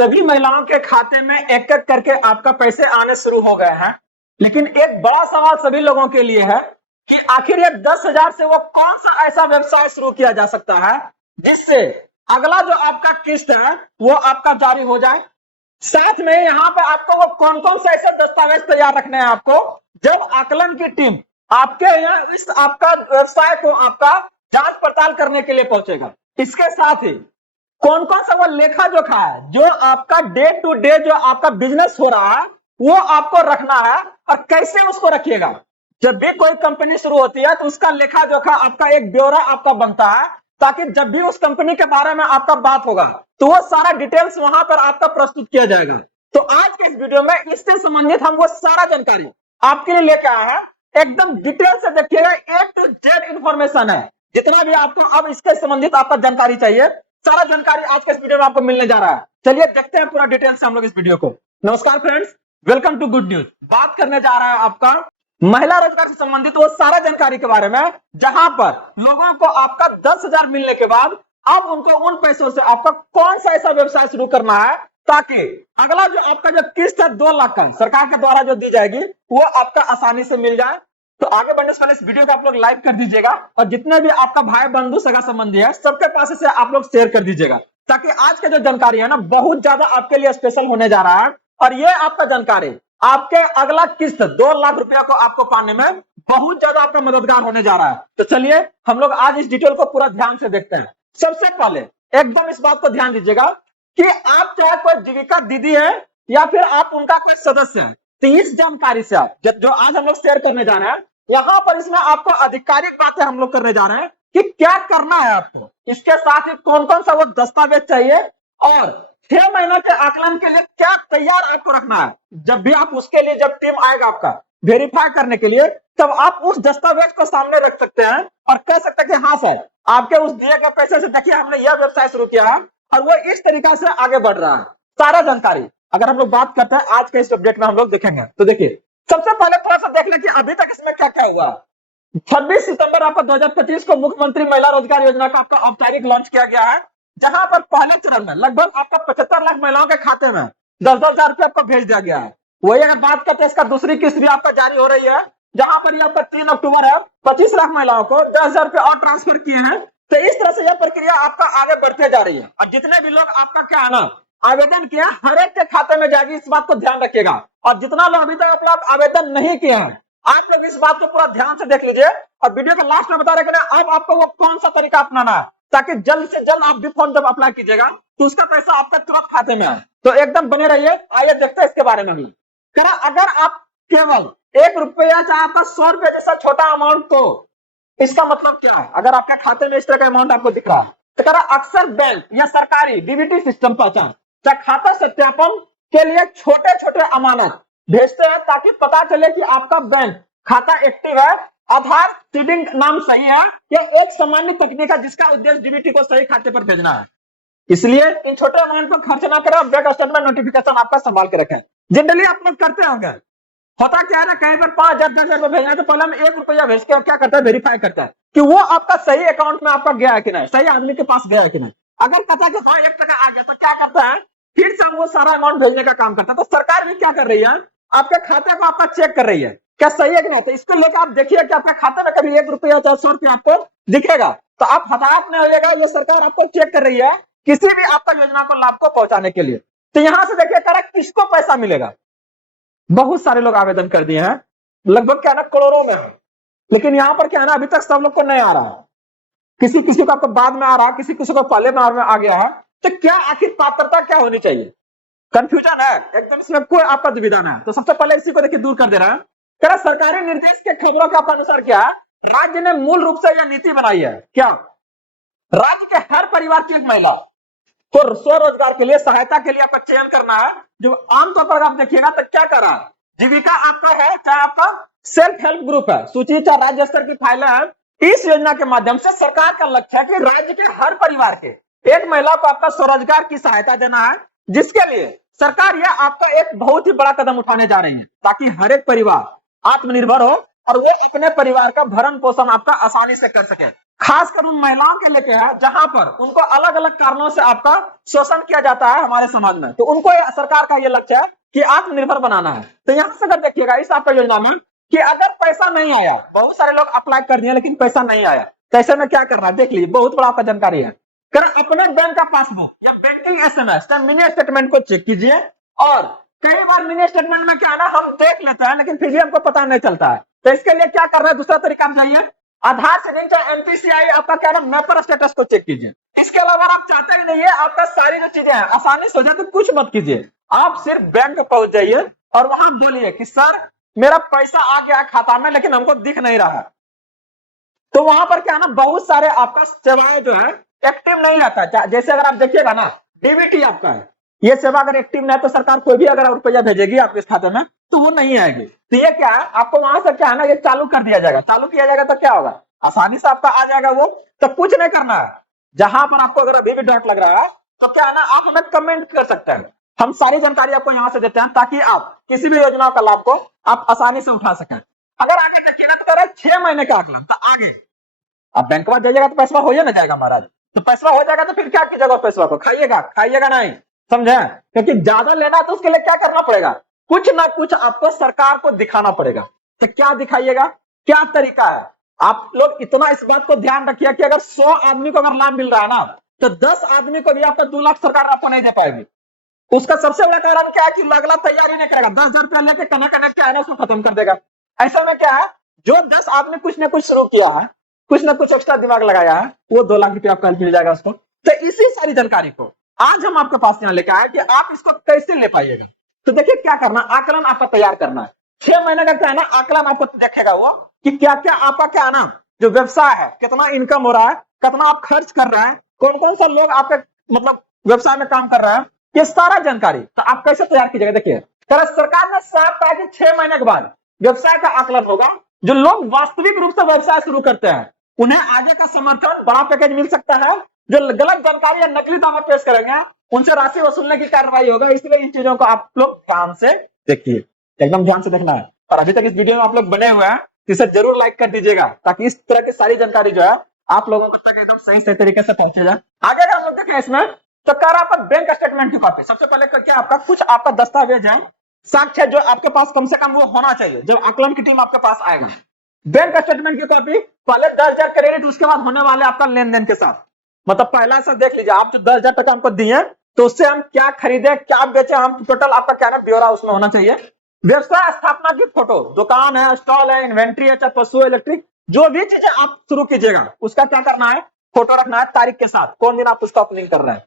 सभी महिलाओं के खाते में एक एक करके आपका पैसे आने शुरू हो गए हैं। लेकिन एक बड़ा सवाल सभी लोगों के लिए है कि आखिर ये 10,000 से वो कौन सा ऐसा व्यवसाय शुरू किया जा सकता है जिससे अगला जो आपका किस्त है वो आपका जारी हो जाए। साथ में यहाँ पे आपको वो कौन कौन से ऐसे दस्तावेज तैयार रखने हैं आपको, जब आकलन की टीम आपके यहाँ इस आपका व्यवसाय को आपका जांच पड़ताल करने के लिए पहुंचेगा। इसके साथ ही कौन कौन सा वो लेखा जोखा है जो आपका डे टू डे जो आपका बिजनेस हो रहा है वो आपको रखना है, और कैसे उसको रखिएगा। जब भी कोई कंपनी शुरू होती है तो उसका लेखा जोखा आपका एक ब्यौरा आपका बनता है, ताकि जब भी उस कंपनी के बारे में आपका बात होगा तो वो सारा डिटेल्स वहां पर आपका प्रस्तुत किया जाएगा। तो आज के इस वीडियो में इससे संबंधित हम वो सारा जानकारी आपके लिए लेकर आए हैं। एकदम डिटेल से देखिएगा, A to Z इंफॉर्मेशन है। जितना भी आपको अब इसके संबंधित आपका जानकारी चाहिए, सारा जानकारी आज के इस वीडियो में आपको मिलने जा रहा है। चलिए देखते हैं पूरा डिटेल से हम लोग इस वीडियो को। नमस्कार friends, welcome to good news. बात करने जा रहा है आपका महिला रोजगार से संबंधित वो सारा जानकारी के बारे में, जहां पर लोगों को आपका 10,000 मिलने के बाद अब उनको उन पैसों से आपका कौन सा ऐसा व्यवसाय शुरू करना है ताकि अगला जो आपका जो किस्त है 2 लाख का सरकार के द्वारा जो दी जाएगी वो आपका आसानी से मिल जाए। तो आगे बढ़ने से पहले इस वीडियो को आप लोग लाइक कर दीजिएगा, और जितने भी आपका भाई बंधु सगा संबंधी है सबके पास इसे आप लोग शेयर कर दीजिएगा, ताकि आज के जो जानकारी है ना बहुत ज्यादा आपके लिए स्पेशल होने जा रहा है। और ये आपका जानकारी आपके अगला किस्त 2 लाख रुपया को आपको पाने में बहुत ज्यादा आपका मददगार होने जा रहा है। तो चलिए हम लोग आज इस डिटेल को पूरा ध्यान से देखते हैं। सबसे पहले एकदम इस बात को ध्यान दीजिएगा कि आप चाहे कोई जीविका दीदी है या फिर आप उनका कोई सदस्य है, तो इस जानकारी से आप जो आज हम लोग शेयर करने जा रहे हैं, यहाँ पर इसमें आपको आधिकारिक बातें हम लोग करने जा रहे हैं कि क्या करना है आपको, इसके साथ ही कौन कौन सा वो दस्तावेज चाहिए, और 6 महीने के आकलन के लिए क्या तैयार आपको रखना है। जब भी आप उसके लिए जब टीम आएगा आपका वेरीफाई करने के लिए, तब आप उस दस्तावेज को सामने रख सकते हैं और कह सकते हैं कि हाँ सर, आपके उस दिए गए पैसे से देखिए हमने यह व्यवसाय शुरू किया है और वो इस तरीका से आगे बढ़ रहा है। सारा जानकारी अगर हम लोग बात करते हैं आज के इस अपडेट में हम लोग देखेंगे। तो देखिए सबसे पहले थोड़ा सा देख लें कि अभी तक इसमें क्या क्या हुआ। 26 सितंबर आपका 2025 को मुख्यमंत्री महिला रोजगार योजना का आपका औपचारिक लॉन्च किया गया है, जहां पर पहले चरण में लगभग आपका 75 लाख महिलाओं के खाते में 10-10 हजार रुपये आपको भेज दिया गया है। वही अगर बात करते हैं इसका दूसरी किस्त भी आपका जारी हो रही है, जहां पर ये आपका 3 अक्टूबर है 25 लाख महिलाओं को 10,000 रुपये और ट्रांसफर किए हैं। तो इस तरह से यह प्रक्रिया आपका आगे बढ़ते जा रही है, और जितने भी लोग आपका क्या है ना आवेदन किया हर एक के खाते में जाएगी, इस बात को ध्यान रखिएगा। और जितना लोग अभी तक अपना आवेदन नहीं किए हैं, आप लोग इस बात को पूरा ध्यान से देख लीजिए, और वीडियो के लास्ट में बता रहे हैं अब आपको वो कौन सा तरीका अपनाना है, ताकि जल्द से जल्द आप भी फॉर्म जब अप्लाई कीजिएगा तो उसका पैसा आपका तुरंत खाते में आए। तो एकदम बने रहिए, आइए देखते हैं इसके बारे में भी। अगर आप केवल 1 रुपया चाहे आपका 100 रुपया जैसा छोटा अमाउंट, तो इसका मतलब क्या है, अगर आपके खाते में इस तरह का अमाउंट आपको दिख रहा है तो अक्सर बैंक या सरकारी डीबीटी सिस्टम पहचान चाहे खाता सत्यापन के लिए छोटे छोटे अमानत भेजते हैं, ताकि पता चले कि आपका बैंक खाता एक्टिव है, आधार सीडिंग नाम सही है, या एक सामान्य तकनीक है जिसका उद्देश्य डीबीटी को सही खाते पर भेजना है। इसलिए इन छोटे अमाउंट पर खर्च ना करें, बैंक स्टेटमेंट नोटिफिकेशन आपका संभाल के रखें। जनरली आप लोग करते होंगे, होता क्या है ना, कहीं पर 5,000 10,000 रुपए भेजना तो पहले हम 1 रुपया भेज के क्या करता है वेरीफाई करता है कि वो आपका सही अकाउंट में आपका गया है कि नहीं, सही आदमी के पास गया है कि नहीं। अगर कहता है कि हाँ 1 टका आ गया तो क्या करता है, फिर से वो सारा अमाउंट भेजने का काम करता है। तो सरकार भी क्या कर रही है, आपके खाते को आपका चेक कर रही है क्या सही है कि नहीं। तो इसको लेकर आप देखिए कि आपके खाते में कभी 1 रुपया चाहे 100 रुपया आपको दिखेगा तो आप हताहत नहीं होइएगा, ये सरकार आपको चेक कर रही है किसी भी आपका योजना को लाभ को पहुंचाने के लिए। तो यहां से देखिए करा किसको पैसा मिलेगा। बहुत सारे लोग आवेदन कर दिए हैं, लगभग क्या ना करोड़ों में है, लेकिन यहाँ पर क्या है ना अभी तक सब लोग को नहीं आ रहा है, किसी किसी को आपको बाद में आ रहा है, किसी किसी को पहले में आ गया है। तो क्या आखिर पात्रता क्या होनी चाहिए, कंफ्यूजन है एकदम, इसमें कोई आपका दुविधा नहीं है। तो सबसे पहले इसी को देखिए दूर कर दे रहा है। सरकारी निर्देश के खबरों के अनुसार क्या राज्य ने मूल रूप से यह नीति बनाई है, क्या राज्य के हर परिवार की एक महिला को स्वरोजगार के लिए सहायता के लिए आपका चयन करना है। जो आमतौर पर आप देखिएगा तो क्या कर रहा है, जीविका आपका है चाहे आपका सेल्फ हेल्प ग्रुप है, सूची चाहे राज्य स्तर की फाइलें हैं। इस योजना के माध्यम से सरकार का लक्ष्य है कि राज्य के हर परिवार के एक महिला को आपका स्वरोजगार की सहायता देना है, जिसके लिए सरकार यह आपका एक बहुत ही बड़ा कदम उठाने जा रही है, ताकि हर एक परिवार आत्मनिर्भर हो और वो अपने परिवार का भरण पोषण आपका आसानी से कर सके। खासकर उन महिलाओं के लेके है जहां पर उनको अलग अलग कारणों से आपका शोषण किया जाता है हमारे समाज में, तो उनको सरकार का ये लक्ष्य है कि आत्मनिर्भर बनाना है। तो यहां से अगर देखिएगा इस आपका योजना में कि अगर पैसा नहीं आया, बहुत सारे लोग अप्लाई कर दिए लेकिन पैसा नहीं आया, तो ऐसे में क्या करना है देख लीजिए, बहुत बड़ा आपका जानकारी है। कर अपने बैंक का पासबुक या बैंकिंग एसएमएस मिनी स्टेटमेंट को चेक कीजिए। और कई बार मिनी स्टेटमेंट में क्या है ना, हम देख लेते हैं लेकिन फिर भी हमको पता नहीं चलता है, तो इसके लिए क्या करना है, दूसरा तरीका चाहिए, आधार से लिंक चाहे एनपीसीआई आपका क्या ना मैपर स्टेटस को चेक कीजिए। इसके अलावा आप चाहते ही नहीं है आपका सारी जो चीजें हैं आसानी से हो जाए, तो कुछ मत कीजिए, आप सिर्फ बैंक पहुंच जाइए और वहां बोलिए कि सर मेरा पैसा आ गया खाता में लेकिन हमको दिख नहीं रहा है। तो वहां पर क्या है ना, बहुत सारे आपका सेवाएं जो है एक्टिव नहीं रहता है। जैसे अगर आप देखिएगा ना, डीबीटी आपका है, ये सेवा अगर एक्टिव नहीं है तो सरकार कोई भी अगर रुपया भेजेगी आपके इस खाते में तो वो नहीं आएगी। तो ये क्या है, आपको वहां से क्या है ना, ये चालू कर दिया जाएगा। चालू किया जाएगा तो क्या होगा, आसानी से आपका आ जाएगा वो। तो कुछ नहीं करना है, जहां पर आपको अगर अभी भी डाउट लग रहा है तो क्या है ना, आप हमें कमेंट कर सकते हैं, हम सारी जानकारी आपको यहाँ से देते हैं ताकि आप किसी भी योजनाओं का लाभ को आप आसानी से उठा सकें। अगर आगे देखिए ना तो 6 महीने का आकलन, तो आगे अब बैंक में जाइएगा तो पैसा हो ना जाएगा महाराज। तो पैसा हो जाएगा तो फिर क्या कीजिएगा, पैसा को खाइएगा, खाइएगा नहीं, समझे, क्योंकि ज्यादा लेना तो उसके लिए क्या करना पड़ेगा, कुछ ना कुछ आपको सरकार को दिखाना पड़ेगा। तो क्या दिखाइएगा, क्या तरीका है, आप लोग इतना इस बात को ध्यान रखिए कि अगर 100 आदमी को अगर लाभ मिल रहा है ना, तो 10 आदमी को भी आपका 2 लाख सरकार आपको नहीं दे पाएगी। उसका सबसे बड़ा कारण क्या है कि अगला तैयारी नहीं करेगा, 10,000 रुपया लेके कनेक्ट क्या है ना उसको खत्म कर देगा। ऐसा में क्या है, जो 10 आदमी कुछ ना कुछ शुरू किया है, कुछ ना कुछ एक्स्ट्रा दिमाग लगाया है, वो 2 लाख रुपया आपका मिल जाएगा उसको। तो इसी सारी जानकारी को आज हम आपके पास यहाँ लेकर आए कि आप इसको कैसे ले पाइएगा। तो देखिए क्या करना, आकलन आपका तैयार करना है। 6 महीने का क्या है ना, आकलन आपको देखेगा वो कि क्या क्या आपका क्या है ना जो व्यवसाय है, कितना इनकम हो रहा है, कितना आप खर्च कर रहे हैं, कौन कौन सा लोग आपके मतलब व्यवसाय में काम कर रहे हैं, ये सारा जानकारी तो आप कैसे तैयार कीजिएगा। देखिए सरकार ने साफ कहा कि 6 महीने के बाद व्यवसाय का आकलन होगा। जो लोग वास्तविक रूप से व्यवसाय शुरू करते हैं उन्हें आगे का समर्थन, बड़ा पैकेज मिल सकता है। जो गलत जानकारी या नकली दावा पेश करेंगे उनसे राशि वसूलने की कार्रवाई होगा। इसलिए इन चीजों को आप लोग ध्यान से देखिए, एकदम ध्यान से देखना है। और अभी तक इस वीडियो में आप लोग बने हुए हैं तो इसे जरूर लाइक कर दीजिएगा ताकि इस तरह की सारी जानकारी जो है आप लोगों तक एकदम सही सही तरीके से पहुंचे जाए। आगे अगर हम लोग देखें इसमें तो कर आपका बैंक स्टेटमेंट की कॉपी, सबसे पहले क्या आपका कुछ आपका दस्तावेज है, साक्ष्य जो आपके पास कम से कम वो होना चाहिए जब आकलन की टीम आपके पास आएगा। बैंक स्टेटमेंट की कॉपी, पहले 10,000 क्रेडिट, उसके बाद होने वाले आपका लेन देन के साथ, मतलब पहला से देख लीजिए, आप जो 10,000 टका हमको दिए तो उससे हम क्या खरीदे क्या बेचे, हम टोटल आपका क्या है ब्यौरा उसमें होना चाहिए। व्यवसाय स्थापना की फोटो, दुकान है, स्टॉल है, इन्वेंट्री है, चाहे पशु इलेक्ट्रिक, जो भी चीजें आप शुरू कीजिएगा उसका क्या करना है, फोटो रखना है तारीख के साथ, कौन दिन आप उसका ओपनिंग कर रहे हैं।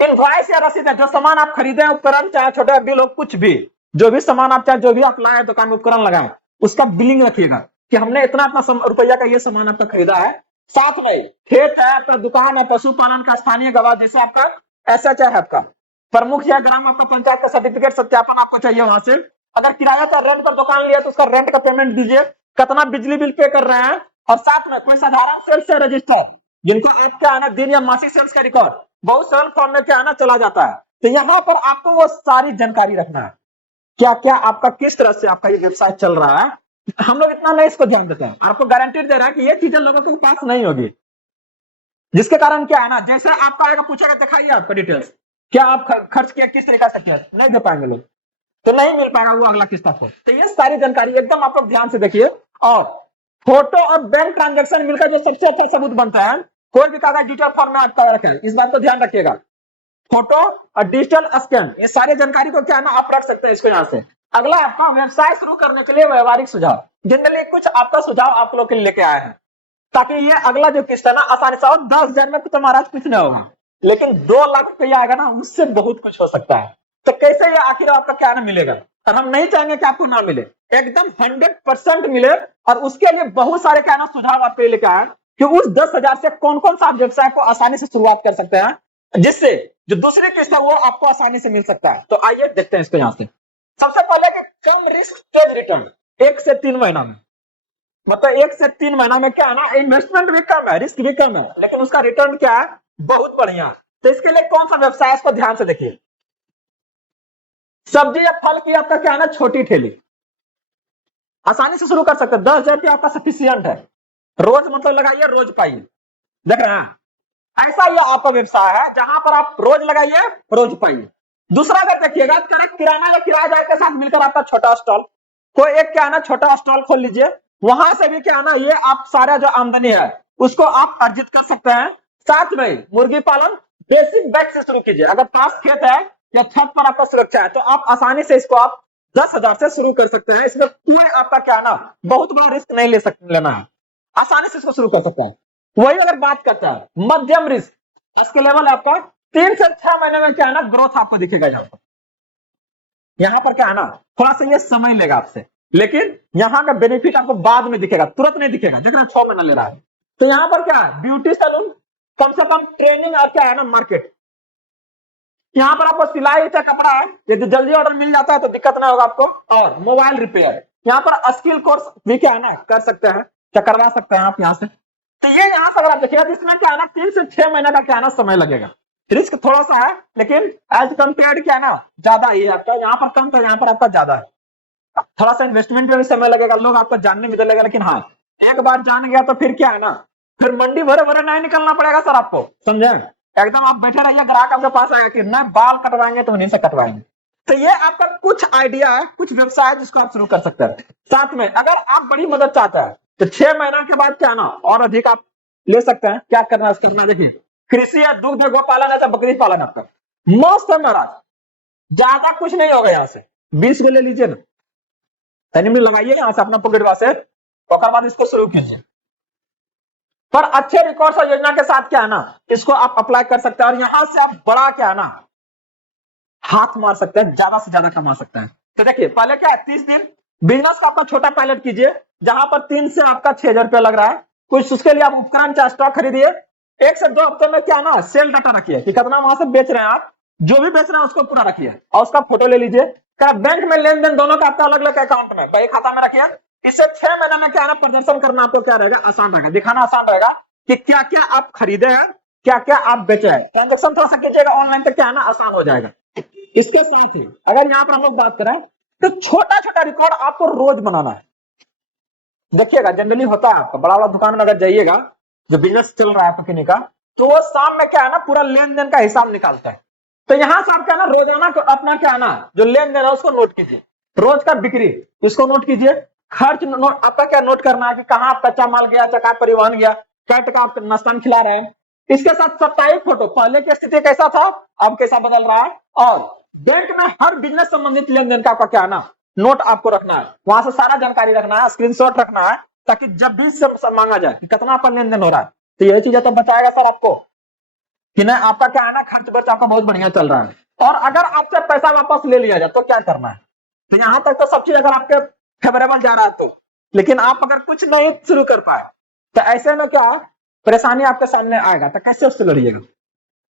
इनवॉइस या रसीद है, जो सामान आप खरीदे, उपकरण चाहे छोटे बिल हो, कुछ भी जो भी सामान आप चाहे जो भी आप लाए दुकान में उपकरण लगाए, उसका बिलिंग रखिएगा कि हमने इतना रुपया का ये सामान आपका खरीदा है। साथ में खेत है, आपका दुकान है, पशुपालन का स्थानीय गवाह, जैसे आपका एसएच है, आपका प्रमुख या ग्राम आपका पंचायत का सर्टिफिकेट सत्यापन आपको चाहिए वहां से। अगर किराया का रेंट पर दुकान लिया तो उसका रेंट का पेमेंट दीजिए, कितना बिजली बिल पे कर रहे हैं, और साथ में कोई साधारण सेल्स से रजिस्टर, जिनको एक क्या है ना दिन या मासिक सेल्स का रिकॉर्ड बहुत सरल फॉर्म में क्या है ना चला जाता है। तो यहाँ पर आपको वो सारी जानकारी रखना है, क्या क्या आपका किस तरह से आपका ये व्यवसाय चल रहा है। हम लोग इतना नहीं इसको ध्यान देते हैं, आपको गारंटी दे रहा है कि ये चीजें लोगों के पास नहीं होगी, जिसके कारण क्या है ना, जैसे आपका आएगा पूछेगा दिखाइए आपका डिटेल्स, क्या आप खर्च किया, किस तरीका से किया, नहीं दे पाएंगे लोग, तो नहीं मिल पाएगा वो अगला किस्त आपको। तो ये सारी जानकारी एकदम आप लोग ध्यान से देखिए। और फोटो और बैंक ट्रांजेक्शन मिलकर जो सबसे अच्छा सबूत बनता है, कोई भी कागज डिजिटल फॉर्म में आपका रखे, इस बात को ध्यान रखिएगा। फोटो और डिजिटल स्कैन, ये सारी जानकारी को क्या है ना आप रख सकते हैं इसको यहाँ से। अगला आपका व्यवसाय शुरू करने के लिए व्यवहारिक सुझाव, जनरली कुछ आपका सुझाव आप लोग के लिए लेके आए हैं ताकि ये अगला जो किस्त है ना आसानी से, और 10,000 में तो महाराज कुछ नहीं होगा, लेकिन 2 लाख रुपया आएगा ना, उससे बहुत कुछ हो सकता है। तो कैसे ये आखिर आपका क्या ना मिलेगा, और हम नहीं चाहेंगे कि आपको ना मिले, एकदम 100% मिले। और उसके लिए बहुत सारे क्या ना सुझाव आपके लेके आए कि उस 10,000 से कौन कौन सा व्यवसाय को आसानी से शुरुआत कर सकते हैं, जिससे जो दूसरी किस्त है वो आपको आसानी से मिल सकता है। तो आइए देखते हैं इसको यहाँ से। सबसे पहले कि कम रिस्क स्टेज रिटर्न, 1 से 3 महीना में, मतलब 1 से 3 महीना में क्या है ना, इन्वेस्टमेंट भी कम है, रिस्क भी कम है, लेकिन उसका रिटर्न क्या है, बहुत बढ़िया। तो इसके लिए कौन सा व्यवसाय है इसको ध्यान से देखिए। सब्जी या फल की आपका क्या है ना छोटी ठेली, आसानी से शुरू कर सकते हैं, 10,000 रुपया आपका सफिशियंट है, रोज मतलब लगाइए रोज पाइए। देख रहे हैं, ऐसा ये आपका व्यवसाय है जहां पर आप रोज लगाइए रोज पाइए। दूसरा अगर देखिएगा, किराना या किराएदार के साथ मिलकर आपका छोटा स्टॉल, कोई एक क्या है ना छोटा स्टॉल खोल लीजिए, वहां से भी क्या है ना ये आप सारा जो आमदनी है उसको आप अर्जित कर सकते हैं। साथ में मुर्गी पालन बेसिक बैच से शुरू कीजिए। अगर पास खेत है या छत पर आपका सुरक्षा है तो आप आसानी से इसको आप 10,000 से शुरू कर सकते हैं। इसमें कोई आपका क्या ना बहुत बड़ा रिस्क नहीं लेना है, आसानी से इसको शुरू कर सकते हैं। वही अगर बात करता है मध्यम रिस्क, इसके लेवल आपका 3 से 6 महीने में क्या है ना ग्रोथ आपको दिखेगा। यहाँ पर क्या है ना थोड़ा सा ये समय लेगा आपसे, लेकिन यहाँ का बेनिफिट आपको बाद में दिखेगा, तुरंत नहीं दिखेगा। जगह 6 महीना ले रहा है तो यहाँ पर क्या है ब्यूटी सैलून, कम से कम ट्रेनिंग और क्या है ना मार्केट। यहाँ पर आपको सिलाई का कपड़ा है, यदि जल्दी ऑर्डर मिल जाता है तो दिक्कत ना होगा आपको। और मोबाइल रिपेयर, यहाँ पर स्किल कोर्स भी क्या है ना कर सकते हैं, क्या करवा सकते हैं आप यहाँ से। तो ये यहाँ पर अगर आप देखिएगा इसमें क्या है ना 3 से 6 महीने का क्या है ना समय लगेगा। रिस्क थोड़ा सा है लेकिन एज कम्पेयर क्या है ना ज्यादा ही है आपका, यहाँ पर कम तो यहाँ पर आपका ज्यादा है। थोड़ा सा इन्वेस्टमेंट में भी समय लगेगा, लोग आपको जानने में लगेगा, लेकिन हाँ एक बार जान गया तो फिर क्या है ना फिर मंडी भरे भरे नहीं निकलना पड़ेगा सर आपको, समझे। एकदम आप बैठे रहिए, ग्राहक आपके पास आएगा कि ना बाल कटवाएंगे तो उन्हीं से कटवाएंगे। तो ये आपका कुछ आइडिया है, कुछ व्यवसाय जिसको आप शुरू कर सकते हैं। साथ में अगर आप बड़ी मदद चाहते हैं तो 6 महीना के बाद क्या ना और अधिक आप ले सकते हैं। क्या करना है देखिए, कृषि या दुग्ध गोपालन है, बकरी पालन आपका मस्त है महाराज, ज्यादा कुछ नहीं होगा। यहाँ से 20 को ले लीजिए ना, तनी लगाइए यहाँ से अपना पॉकेट से, और बाद इसको शुरू कीजिए। पर अच्छे रिकॉर्ड और योजना के साथ क्या है ना इसको आप अप्लाई कर सकते हैं और यहां से आप बड़ा क्या है ना हाथ मार सकते हैं, ज्यादा से ज्यादा कमा सकते हैं। तो देखिए पहले क्या है 30 दिन बिजनेस का आपका छोटा पायलट कीजिए, जहां पर 3 से आपका 6,000 रुपया लग रहा है। कुछ उसके लिए आप उपकरण चाहे स्टॉक खरीदिए। 1 से 2 हफ्ते में क्या ना सेल डाटा रखिए कि कितना वहां से बेच रहे हैं आप, जो भी बेच रहे हैं उसको पूरा रखिए और उसका फोटो ले लीजिए। क्या बैंक में लेन देन दोनों का आपका अलग अलग अकाउंट में बही खाता में रखिए। इससे 6 महीने में क्या है ना प्रदर्शन करना आपको क्या रहेगा आसान रहेगा, दिखाना आसान रहेगा कि क्या क्या आप खरीदे हैं, क्या क्या आप बेचे हैं। ट्रांजेक्शन थोड़ा सा कीजिएगा ऑनलाइन तो क्या है ना आसान हो जाएगा। इसके साथ ही अगर यहाँ पर हम लोग बात करें तो छोटा छोटा रिकॉर्ड आपको रोज बनाना है। देखिएगा जनरली होता है आपका बड़ा बड़ा दुकान में अगर जाइएगा, जो बिजनेस चल रहा है आपका किन्हीं का, तो वो शाम में क्या है ना पूरा लेन देन का हिसाब निकालता है। तो यहाँ से आप क्या ना रोजाना अपना क्या है ना जो लेन देन है उसको नोट कीजिए। रोज का बिक्री उसको नोट कीजिए। खर्च नोट आपका क्या नोट करना है कि कहाँ आप कच्चा माल गया, कहाँ परिवहन गया, क्या टका आप नाश्ता खिला रहे हैं। इसके साथ साप्ताहिक फोटो, पहले की स्थिति कैसा था अब कैसा बदल रहा है, और बैंक में हर बिजनेस संबंधित लेन देन का आपका क्या है ना नोट आपको रखना है। वहां से सारा जानकारी रखना है, स्क्रीनशॉट रखना है, ताकि जब भी से मांगा जाए कि कितना आपका लेन देन हो रहा है तो यही चीजें तो बताएगा सर आपको कि ना आपका क्या है ना खर्च बर्च आपका बहुत बढ़िया चल रहा है। और अगर आपसे पैसा वापस ले लिया जाए तो क्या करना है। तो यहाँ तक तो सब चीज अगर आपके फेवरेबल जा रहा है तो, लेकिन आप अगर कुछ नहीं शुरू कर पाए तो ऐसे में क्या परेशानी आपके सामने आएगा, तो कैसे उससे लड़िएगा।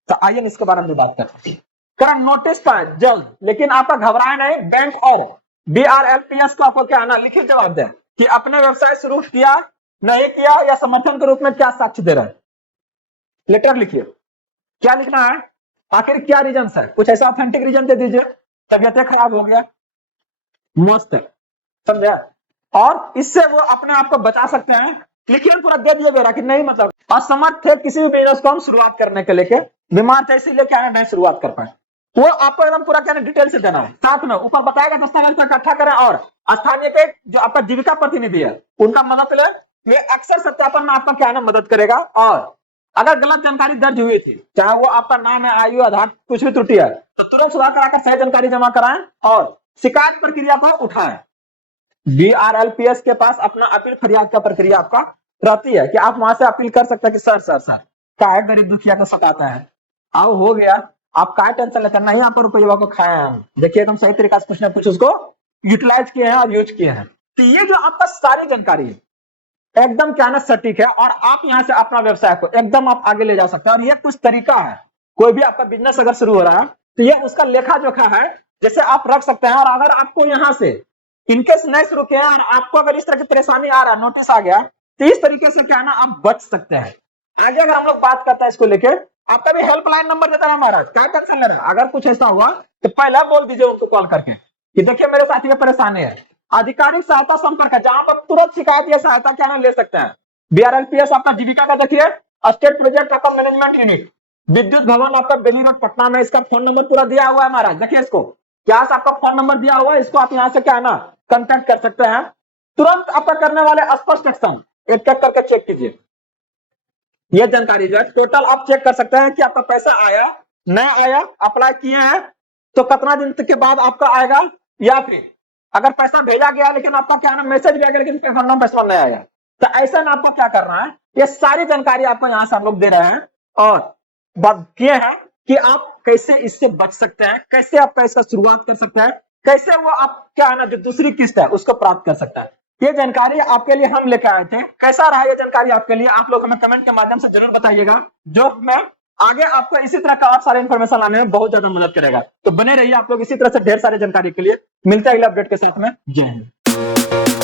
तो आइए इसके बारे में भी बात करते हैं। करंट नोटिस पाए जल्द, लेकिन आपका घबराए नहीं। बैंक और BRLPS को आपको क्या है ना लिखित जवाब दें कि अपने व्यवसाय शुरू किया नहीं किया या समर्थन के रूप में क्या साक्ष्य दे रहा है। लेटर लिखिए, क्या लिखना है, आखिर क्या रीजन है, कुछ ऐसा ऑथेंटिक रीजन दे दीजिए। तबियत खराब हो गया, मस्त है, समझा। और इससे वो अपने आप को बचा सकते हैं। लिखिए पूरा दे दिए बेरा कि नहीं मतलब असमर्थ थे किसी भी बिजनेस को हम शुरुआत करने के लेके, बीमार थे इसीलिए क्या है नहीं शुरुआत कर पाए। वो आपको एकदम पूरा क्या डिटेल से देना है। साथ में ऊपर बताएगा दस्तावेज इकट्ठा करें और स्थानीय के जो आपका जीविका प्रतिनिधि है उनका मदद ले। ये अक्सर सत्यापन में आपका क्या है ना मदद करेगा। और अगर गलत जानकारी दर्ज हुई थी, चाहे वो आपका नाम है, आयु, आधार कुछ भी त्रुटि है, तो तुरंत सुधार कराकर सही जानकारी जमा कराएं और शिकायत प्रक्रिया को उठाएं। BRLPS के पास अपना अपील फरियाद का प्रक्रिया आपका रहती है कि आप वहां से अपील कर सकते हैं कि सर क्या है गरीब दुखिया को सताता है, आओ हो गया, आप क्या टेंशन लेकर नहीं आप रुपये को खाए हैं। देखिए एकदम सही तरीका से कुछ ना कुछ उसको यूटिलाइज किए हैं और यूज किए हैं। तो ये जो आपका सारी जानकारी है एकदम क्या ना सटीक है और आप यहाँ से अपना व्यवसाय को एकदम आप आगे ले जा सकते हैं। और ये कुछ तरीका है, कोई भी आपका बिजनेस अगर शुरू हो रहा है तो ये उसका लेखा जोखा है जैसे आप रख सकते हैं। और अगर आपको यहाँ से इनकेस नहीं शुरू किया और आपको अगर इस तरह की परेशानी आ रहा है, नोटिस आ गया, तो इस तरीके से क्या है ना आप बच सकते हैं। आगे अगर हम लोग बात करते हैं इसको लेके, आपका भी हेल्पलाइन नंबर देता है महाराज, क्या टेंशन ले रहा है। अगर कुछ ऐसा हुआ तो पहले बोल दीजिए उनको कॉल करके कि देखिए मेरे साथी में परेशानी है। आधिकारिक सहायता संपर्क है जहां पर तुरंत शिकायत या सहायता क्या ना ले सकते हैं। BRLPS आपका जीविका का देखिए स्टेट प्रोजेक्ट आपका मैनेजमेंट यूनिट, विद्युत भवन आपका बेली रोड पटना में, इसका फोन नंबर पूरा दिया हुआ है महाराज, देखिए इसको, क्या आपका फोन नंबर दिया हुआ है, इसको आप यहाँ से क्या है ना कांटेक्ट कर सकते हैं। तुरंत आपका करने वाले स्पष्ट एक्शन एक एक करके चेक कीजिए। ये जानकारी जो है टोटल आप चेक कर सकते हैं कि आपका पैसा आया नहीं आया, अप्लाई किए हैं तो कितना दिन के बाद आपका आएगा, या फिर अगर पैसा भेजा गया लेकिन आपका क्या है ना मैसेज भी आ गया लेकिन पैसा नहीं आया, तो ऐसा में आपको क्या करना है, ये सारी जानकारी आपको यहाँ से हम लोग दे रहे हैं और बात ये है कि आप कैसे इससे बच सकते हैं, कैसे आपका इसका शुरुआत कर सकते हैं, कैसे वो आप क्या है ना जो दूसरी किस्त है उसको प्राप्त कर सकता है। ये जानकारी आपके लिए हम लेकर आए थे। कैसा रहा ये जानकारी आपके लिए, आप लोग हमें कमेंट के माध्यम से जरूर बताइएगा, जो मैं आगे आपको इसी तरह का और सारे इन्फॉर्मेशन लाने में बहुत ज्यादा मदद करेगा। तो बने रहिए आप लोग इसी तरह से ढेर सारे जानकारी के लिए। मिलते हैं अगले अपडेट के साथ में। जय हिंद।